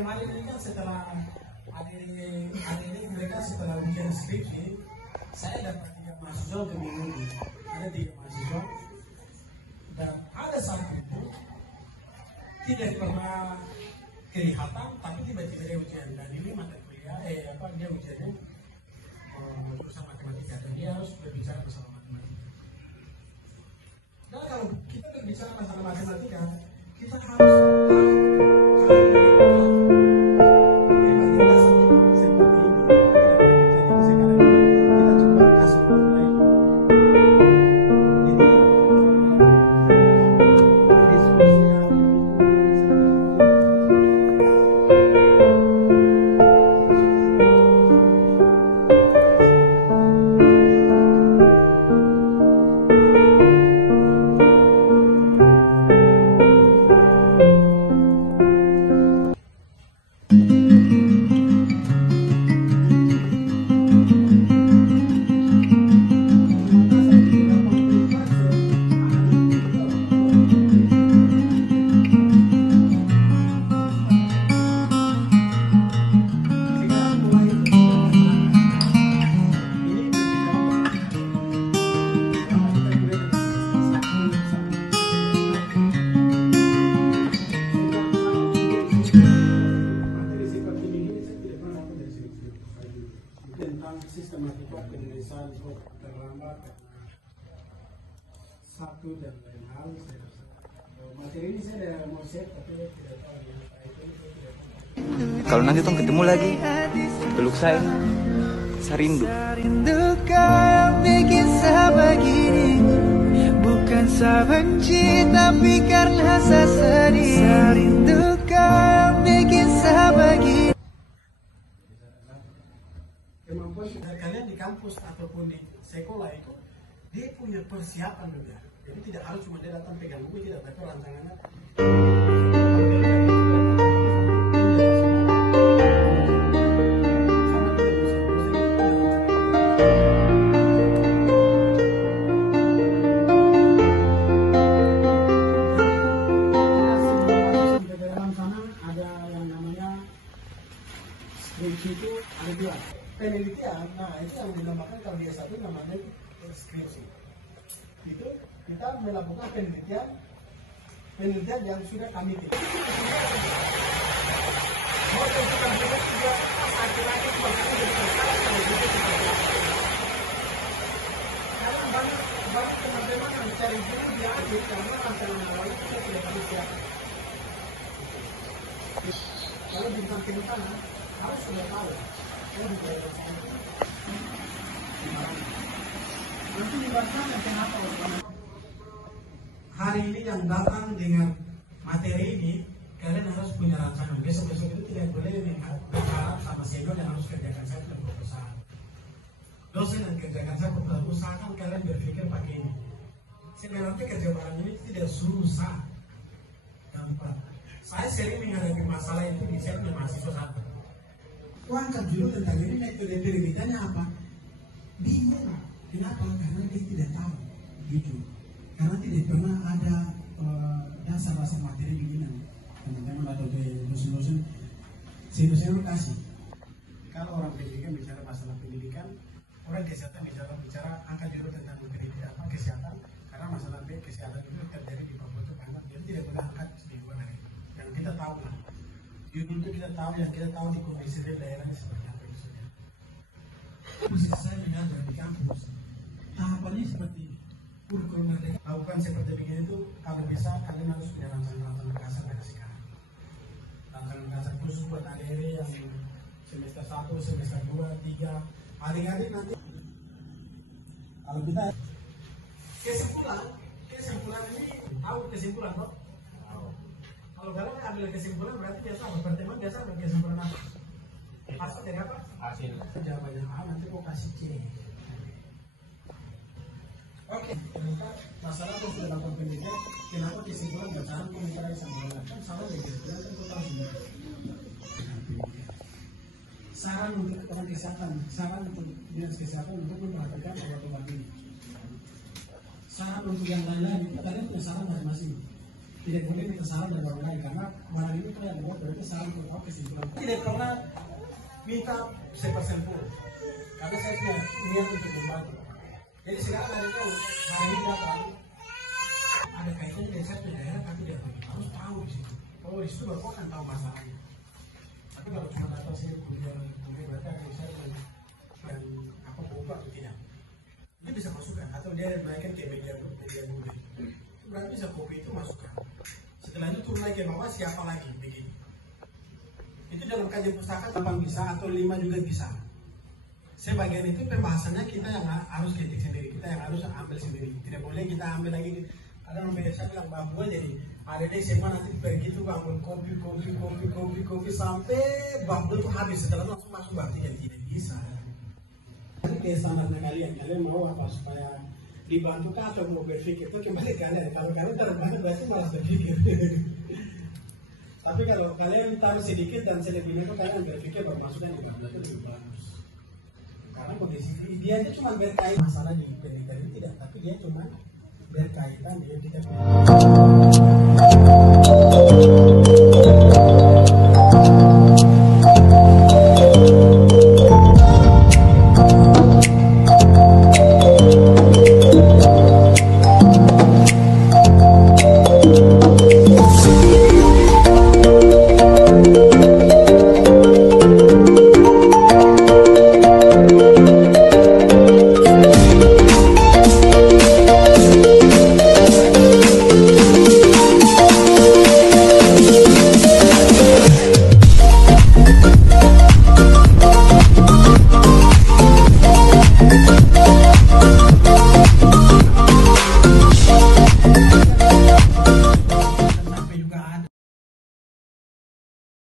kemarin ini kan setelah hari ini mereka setelah ujian skripsi, saya dapat 3 mahasiswa untuk minggu ini. Ada 3 mahasiswa dan ada satu itu tidak pernah kelihatan, tapi tiba-tiba dia ujian dan ini mata kuliah dia ujiannya jurusan matematika dan dia harus berbicara masalah matematika. Dan kalau kita berbicara masalah matematika, kita harus sistematika penulisan terlambat satu dan lain hal. Materi ini saya mau share tapi tidak tahu ya. Kalau nanti tong ketemu lagi, peluk saya rindu. Kau bikin sebegini, bukan sebenci tapi karena saya sedih. Rindu kau bikin sebegini. Kemampuan kalian di kampus ataupun di sekolah itu dia punya persiapan juga. Jadi tidak harus cuma dia datang pegang buku, tidak, tapi rancangannya. Skripsi itu ada 2 penelitian. Nah itu yang dinamakan kalau dia satu namanya skripsi. Itu kita melakukan penelitian yang sudah kami buat. Banyak teman-teman yang cari dulu dia akhir karena rancangan awal itu sudah kami siapkan. Kalau bintang ke sana harus sudah tahu. Nanti dibacakan kenapa hari ini yang datang dengan materi ini kalian harus punya rancangan. Besok-besok itu tidak boleh bicara sama senior yang harus kerjakan saya dalam perusahaan. Dosen yang kerjakan saya dalam usahakan kalian berpikir pakai ini. Sebenarnya kerja barang ini tidak susah, gampang. Saya sering menghadapi masalah itu di saya punya mahasiswa satu. Angkat dulu tentang ini, metode penelitiannya apa? Bingung. Kenapa? Karena dia tidak tahu. Gitu. Karena tidak pernah ada dasar-dasar materi begini. Teman-teman atau dosen-dosen, saya kasih. Kalau orang pendidikan bicara masalah pendidikan, orang kesehatan bicara angkat dulu tentang pendidikan kesehatan. Karena masalah kesehatan itu terjadi di Papua itu angkat. Jadi tidak boleh angkat semingguan hari. Yang kita tahu lah. Judul itu kita tahu, yang kita tahu di kondisi daerahnya seperti apa itu saja. Khusus saya mengajar di kampus, tahapannya seperti kurikulum merdeka. Lakukan seperti begini itu, kalau bisa kalian harus punya rancangan dasar dari sekarang. Rancangan dasar khusus buat adik-adik yang semester 1, semester 2, 3. Adik-adik nanti, kalau kita kesimpulan ini, tahu kesimpulan kok? Kalau kalian ambil kesimpulan berarti biasa pertemuan biasa ambil kesimpulan apa? Hasil dari apa? Hasil. Jawabannya A, nanti kau kasih C. Oke. Masalah itu sudah lakukan penelitian, kenapa kesimpulan bertahan komentar yang sama? Kan salah dari kesimpulan kan total semua. Saran untuk orang kesehatan, saran untuk dinas kesehatan untuk memperhatikan obat-obat ini. Saran untuk yang lain-lain, kalian punya saran masing-masing. tidak boleh minta saran dari orang lain karena malam ini kalau ada berarti saran untuk apa kesimpulan. Tidak pernah minta sepersen pun karena saya sudah niat untuk membantu. Jadi sekarang ada tahu hari ini datang ada kaitannya dengan satu daerah tapi dia harus tahu di situ. Oh di situ baru akan tahu masalahnya. Tapi kalau cuma datang saya kuliah berarti akan saya yang apa berubah atau tidak. Dia bisa masukkan atau dia naikkan ke media publik. Berarti bisa kopi itu masukkan. Setelah itu turun lagi ke bawah siapa lagi begini. Itu dalam kajian pustaka 8 bisa atau 5 juga bisa. Sebagian itu pembahasannya kita yang harus ketik sendiri, kita yang harus ambil sendiri. Tidak boleh kita ambil lagi. Ada yang biasa bilang bahwa jadi ada di SMA nanti pergi itu bangun kopi sampai bambu itu habis. Setelah itu langsung masuk berarti yang tidak bisa. Jadi standarnya kalian mau apa supaya dibantu kan atau mau berpikir itu kembali kalian. Kalau kalian terbantu berarti malah berpikir. Tapi kalau kalian taruh sedikit dan selebihnya itu kalian berpikir bahwa masuknya juga itu lebih bagus. Karena kondisi dia aja cuma berkaitan masalah di pendidikan ini tidak, tapi dia cuma berkaitan dengan tidak.